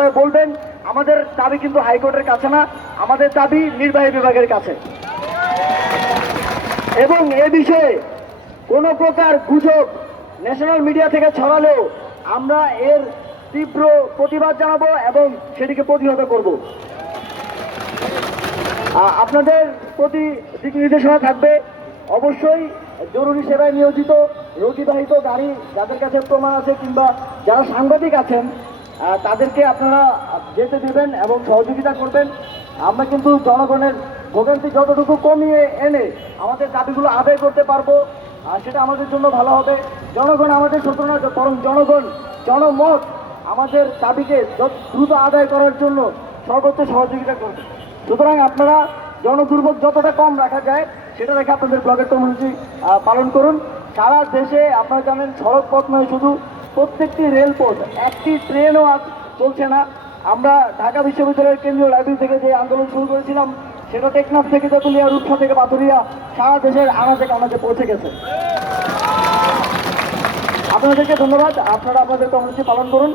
বলবেন, আমাদের দাবি কিন্তু হাইকোর্টের কাছে না, আমাদের দাবি নির্বাহী বিভাগের কাছে। এবং এ বিষয়ে কোনো প্রকার গুজব ন্যাশনাল মিডিয়া থেকে ছড়ালেও আমরা এর তীব্র প্রতিবাদ জানাব এবং সেটিকে প্রতিহত করব। আপনাদের প্রতি দিক নির্দেশনা থাকবে, অবশ্যই জরুরি সেবায় নিয়োজিত, রোগীবাহিত গাড়ি যাদের কাছে প্রমাণ আছে কিংবা যারা সাংবাদিক আছেন তাদেরকে আপনারা যেতে দেবেন এবং সহযোগিতা করবেন। আমরা কিন্তু জনগণের ভোগান্তি যতটুকু কমিয়ে এনে আমাদের দাবিগুলো আদায় করতে পারব, আর সেটা আমাদের জন্য ভালো হবে। জনগণ আমাদের শত্রু না, বরং জনগণ, জনমত আমাদের দাবিকে দ্রুত আদায় করার জন্য সর্বোচ্চ সহযোগিতা করবে। সুতরাং আপনারা জনদুর্ভোগ যতটা কম রাখা যায়, সেটা রেখে আপনাদের ব্লগের কর্মসূচি পালন করুন। সারা দেশে আপনারা জানেন, সড়ক পথ নয় শুধু প্রত্যেকটি রেলপোর্ট একটি ট্রেনও আজ চলছে না। আমরা ঢাকা বিশ্ববিদ্যালয়ের কেন্দ্রীয় লাইব্রেরি থেকে যে আন্দোলন শুরু করেছিলাম, সেটা টেকনাফ থেকে তেতুলিয়া, রূপসা থেকে পাথুরিয়া, সারা দেশের আনাচে কানাচে পৌঁছে গেছে। আপনাদেরকে ধন্যবাদ। আপনারা আপনাদের কর্মসূচি পালন করুন।